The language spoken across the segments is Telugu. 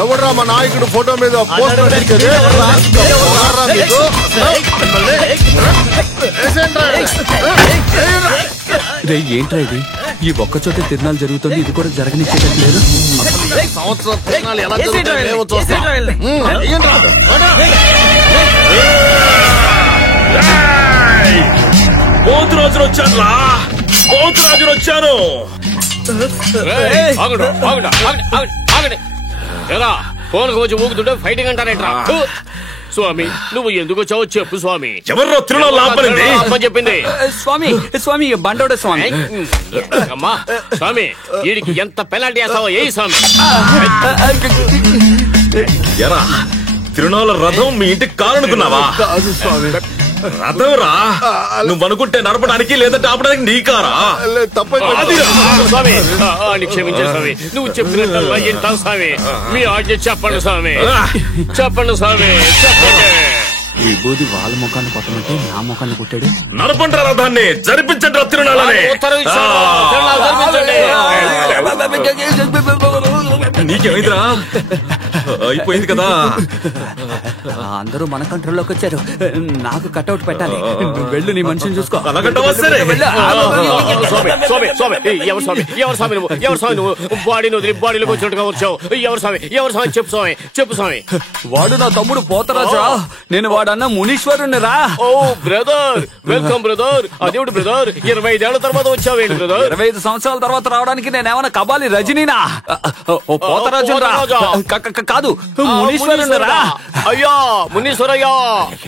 ఎవడ్రా మా నాయకుడు ఫోటో మీద పోస్టర్ ఏంట్రా ఇది? ఈ ఒక్క చోటే తిరణాలు జరుగుతుంది, ఇది కూడా జరగనిచ్చేటట్లేదు. సంవత్సరం తిరణాలు ఎలా జరుగుతాయో చూస్తాం. పోతురాజులు వచ్చాను రా, పోతురాజులు వచ్చాను. ఫోన్ వచ్చి ఊగుతుంటే ఫైటింగ్ అంటారేట్రా? స్వామి నువ్వు ఎందుకు వచ్చావో చెప్పు స్వామి. ఎవరో తిరునాళ్ళు చెప్పింది స్వామి. స్వామి బండోడ స్వామి. అమ్మా స్వామి వీడికి ఎంత పెనాల్టీ వేస్తావో ఏ స్వామి. ఎరా తిరునాళ్ళ రథం మీ ఇంటికి కారనుకున్నావా? రథం రా, నువ్వు అనుకుంటే నడపడానికి లేదంటే ఆపడానికి నీ కారా? స్వామి క్షమించే స్వామి, నువ్వు చెప్పినట్టు ఏంటా స్వామి? మీ ఆజ్ఞ చెప్పండి స్వామి, చెప్పండి స్వామి, చెప్పండి. విభూది వాళ్ళ ముఖాన్ని కొట్టమంటే నా ముఖాన్ని కొట్టాడు. నడపండి రథాన్ని, జరిపించండి తిరునాళ్ళని. నీకేమైందిరా? అయిపోయింది కదా. అందరూ మన కంట్రోల్లోకి వచ్చారు. నాకు కట్అవుట్ పెట్టాలి. వెళ్ళు, నీ మనిషిని చూసుకో. అలాగంటావా? సరే. ఎవరు స్వామి నువ్వు బాడీని వదిలి బాడీలోకి వచ్చినట్టుగా వచ్చావు? ఎవరు స్వామి చెప్పు స్వామి, చెప్పు స్వామి. వాడు నా తమ్ముడు పోతరాజా. నేను వాడన్న మునీశ్వరుని రా. ఓ బ్రదర్, వెల్కమ్ బ్రదర్. అదేమిటి బ్రదర్ 25 ఏళ్ల తర్వాత వచ్చావేంటి బ్రదర్? 25 సంవత్సరాల తర్వాత రావడానికి నేనేమన్నా కబాలి రజనీనా? పోతరాజు రా, కాదు మునీశ్వరుని రా. అయ్యా మునీశ్వరయ్యా,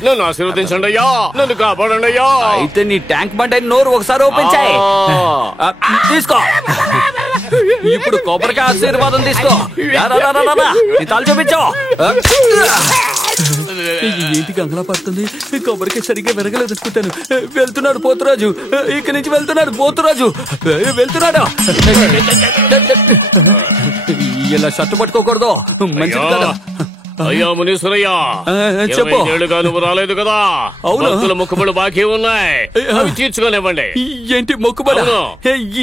నన్ను ఆశీర్వదించండి అయ్యా, నన్ను కాపాడండి అయ్యా. అయితే నీ ట్యాంక్ బండ్ అయిన నోరు ఒకసారి ఓపెన్ చేయి. తీసుకో. ఇప్పుడు కొబ్బరికాయ ఆశీర్వాదం తీసుకో. నీ తల చూపించు. ఏంటి గంగలా పడుతుంది? కొబ్బరికాయ సరిగ్గా విరగలేదు అనుకుంటాను. వెళ్తున్నాడు పోతురాజు, ఇక్కడి నుంచి వెళ్తున్నాడు పోతురాజు, వెళ్తున్నాడు. ఇలా షర్టు పట్టుకోకూడదు, మంచిది కదా. అయ్యా మునీశ్వరయ్యా, చెప్పు. నువ్వు రాలేదు కదా? అవును, మొక్కుబడులు బాకీ ఉన్నాయి, అవి తీర్చుకోనివ్వండి. ఏంటి మొక్కుబడి?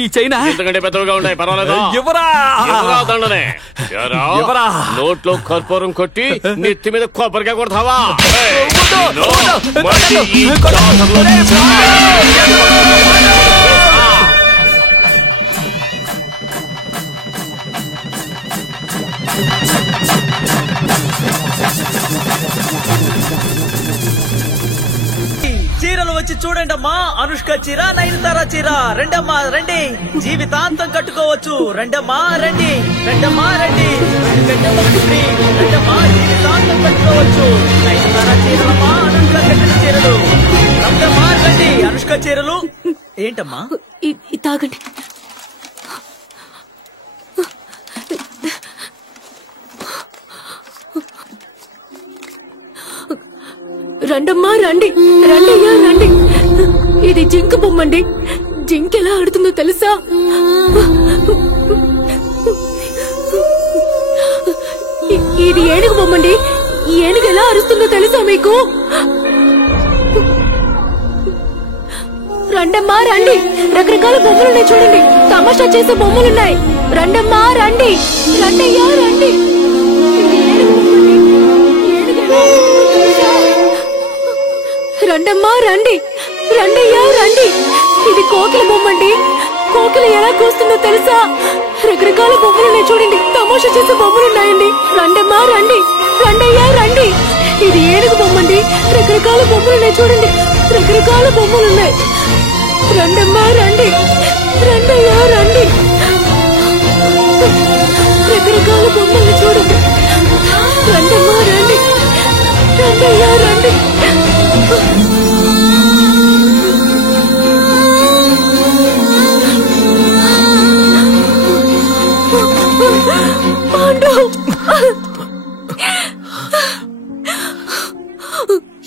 ఈ చైనా ఎంతకంటే పెద్దగా ఉన్నాయి, పర్వాలేదా? ఎవరా దండనే నోట్లో కర్పూరం కొట్టి నెత్తి మీద కొబ్బరికాయ కొడతావా? చీరలు వచ్చి చూడండి అమ్మా. అనుష్క చీర, నయనతార చీర. రెండమ్మా రండి, జీవితాంతం కట్టుకోవచ్చు. రెండమ్మా రండి, రెండమ్మా రండి. రెండమ్మా జీవితాంతం కట్టుకోవచ్చు. నయనతార చీరలమ్మా, అనుష్క కట్టిన చీరలు. రెండమ్మా రండి, అనుష్క చీరలు. ఏంటమ్మా తాగండి. రండమ్మా రండి, రండయ్యా రండి. ఇది జింక బొమ్మండి. జింక ఎలా ఆడుతుందో తెలుసా? ఇది ఏనుగు బొమ్మండి. ఏనుగు ఎలా అరుస్తుందో తెలుసా మీకు? రండమ్మా రండి, రకరకాల బొమ్మలున్నాయి చూడండి. తమాషా చేసే బొమ్మలున్నాయి. రండమ్మా రండి, రండయ్యా రండి. రండమ్మా రండి, రండయ్యా రండి. ఇది కోకిల బొమ్మండి. కోకిల ఎలా కూస్తుందో తెలుసా? రకరకాల బొమ్మలున్నాయి చూడండి. తమాషా చేసే బొమ్మలున్నాయండి. రండమ్మా రండి, రండయ్యా రండి. ఇది ఏనుగు బొమ్మండి. రకరకాల బొమ్మలున్నాయి చూడండి. రకరకాల బొమ్మలున్నాయి. రండమ్మా రండి, రండయ్యా రండి. రకరకాల బొమ్మల్ని చూడండి. రండమ్మా రండి, రండయ్యా రండి.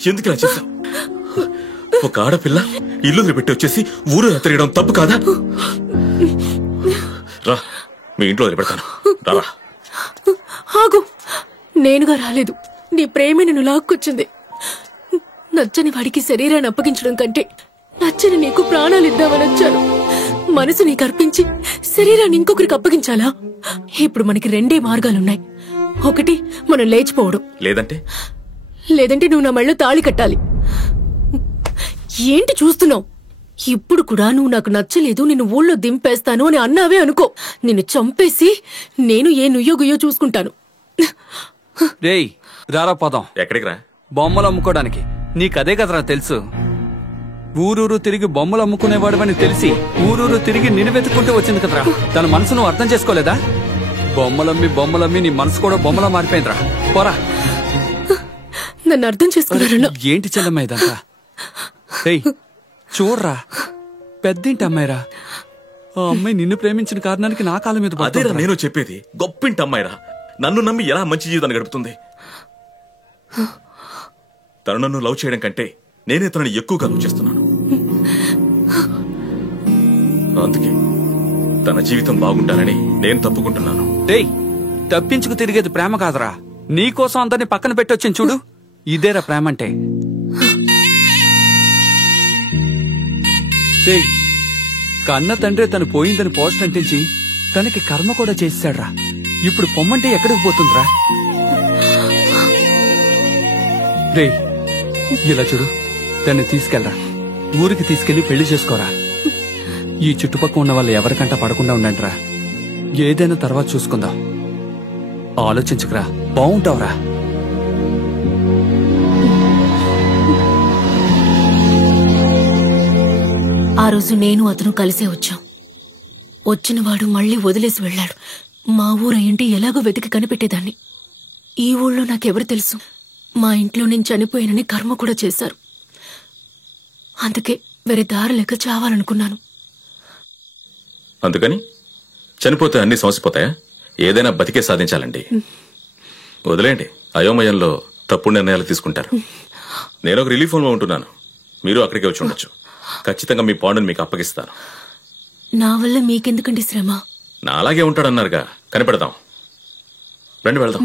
ఎందుకు ఇలా చేశావు? ఒక ఆడపిల్ల ఇల్లు పెట్టి వచ్చేసి ఊరు తిరగడం తప్పు కాదా? రా, మీ ఇంట్లో వదిలిపెడతాను. రారా. ఆగు, నేనుగా రాలేదు. నీ ప్రేమ నిన్ను లాక్కొచ్చింది. నచ్చని వాడికి శరీరాన్ని అప్పగించడం కంటే నచ్చని నీకు ప్రాణాలు ఇద్దామని వచ్చాను. మనసు నీకు అర్పించి శరీరాన్ని ఇంకొకరికి అప్పగించాలా? ఇప్పుడు మనకి 2 మార్గాలున్నాయి. ఒకటి మనం లేచిపోవడం, లేదంటే నువ్వు నా మెళ్ళో తాళి కట్టాలి. ఏంటి చూస్తున్నావు? ఇప్పుడు కూడా నువ్వు నాకు నచ్చలేదు, నిన్ను ఊళ్ళో దింపేస్తాను అని అన్నావే అనుకో, నిన్ను చంపేసి నేను ఏ నుయ్యో గుయ్యో చూసుకుంటాను. రేయ్ రారా పోదాం. ఎక్కడికి రా? బొమ్మలు అమ్ముకోవడానికి. నీకదే కదరా తెలుసు. ఊరూరు తిరిగి బొమ్మలు అమ్ముకునేవాడవని తెలిసి ఊరూరు తిరిగి నిన్ను వెతుక్కుంటూ వచ్చింది కదరా. తన మనసు నువ్వు అర్థం చేసుకోలేదా? బొమ్మలమ్మి నీ మనసు కూడా బొమ్మలా మారిపోయిందిరా. పోరా. నన్ను అర్థం చేసుకున్నారన్నా. ఏంటి చెల్లమ్మ ఇదంతా? రేయ్ చూడరా, పెద్దింటి అమ్మాయిరా. ఆ అమ్మాయి నిన్ను ప్రేమించిన కారణానికి నా కాలం మీద అదేరా నేను చెప్పేది. గొప్పింటి అమ్మాయిరా. నన్ను నమ్మి ఎలా మంచి జీవితాన్ని గడుపుతుంది. తను నన్ను లవ్ చేయడం కంటే నేనే తనని ఎక్కువగా లవ్ చేస్తున్నాను. అందుకే తన జీవితం బాగుండాలని నేను తప్పుకుంటున్నాను. రేయ్ తప్పించుకు తిరిగేది ప్రేమ కాదురా. నీకోసం అందరినీ పక్కన పెట్టొచ్చింది చూడు, ఇదేరా ప్రేమ అంటే. రేయ్ కన్న తండ్రి తను పోయిందని పోస్ట్ అంటించి తనకి కర్మ కూడా చేశాడ్రా. ఇప్పుడు పొమ్మంటే ఎక్కడికి పోతుందిరా? రేయ్ ఇలా చూడు, దాన్ని తీసుకెళ్ళరా. ఊరికి తీసుకెళ్లి పెళ్లి చేసుకోరా. ఈ చుట్టుపక్కల ఉన్న వాళ్ళు ఎవరికంట పడకుండా ఉండండిరా. ఏదైనా తర్వాత చూసుకుందాం. ఆలోచించుకురా, బాగుంటావురా. ఆ రోజు నేను అతను కలిసే వచ్చాం. వచ్చినవాడు మళ్ళీ వదిలేసి వెళ్లాడు. మా ఊరు ఏంటి ఎలాగో వెతికి కనిపెట్టేదాన్ని. ఈ ఊళ్ళో నాకెవరు తెలుసు? మా ఇంట్లో నేను చనిపోయానని కర్మ కూడా చేశారు. అందుకే వేరే దారి లేక చావాలనుకున్నాను. అందుకని చనిపోతే అన్ని సమసిపోతాయా? ఏదైనా బతికే సాధించాలండి. వదిలేండి, అయోమయంలో తప్పుడు నిర్ణయాలు తీసుకుంటారు. నేను ఒక రిలీఫ్ హోమ్ లో ఉంటున్నాను, మీరు అక్కడికే వచ్చి ఉండొచ్చు. ఖచ్చితంగా మీ పాండుని మీకు అప్పగిస్తాను. నా వల్ల మీకెందుకండి శ్రమ? నా అలాగే ఉంటాడన్నారుగా, కనిపెడదాం. రండి వెళ్దాం.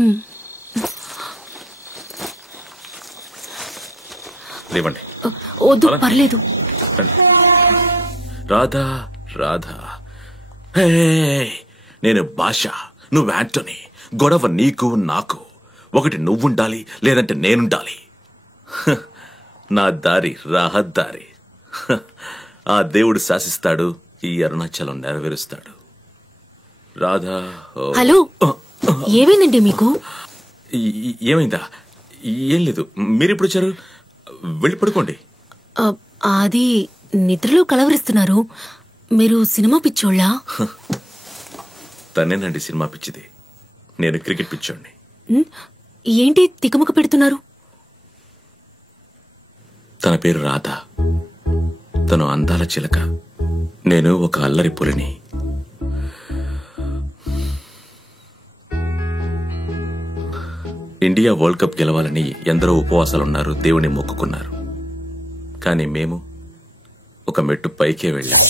లేవండి. వద్దు, పర్లేదు. రాధా రాధా, నేను భాష, నువ్వు యాంటోనీ. గొడవ నీకు నాకు. ఒకటి నువ్వుండాలి, లేదంటే నేనుండాలి. నా దారి రహదారి. ఆ దేవుడు శాసిస్తాడు, ఈ అరుణాచలం నెరవేరుస్తాడు. రాధా. హలో, ఏమైందండి మీకు? ఏమైందా? ఏం లేదు. మీరెప్పుడు వచ్చారు? వెళ్ళి పడుకోండి. అది నిద్రలో కలవరిస్తున్నారు. మీరు సినిమా పిచ్చోళ్ళా? తనేనండి సినిమా పిచ్చిది. నేను క్రికెట్ పిచ్చోడిని. ఏంటి తికమక పెడుతున్నారు? తన పేరు రాధ. తను అందాల చిలక, నేను ఒక అల్లరి పులిని. ఇండియా వరల్డ్ కప్ గెలవాలని ఎందరో ఉపవాసాలున్నారు, దేవుని మొక్కుకున్నారు. కానీ మేము ఒక మెట్టు పైకే వెళ్ళాం.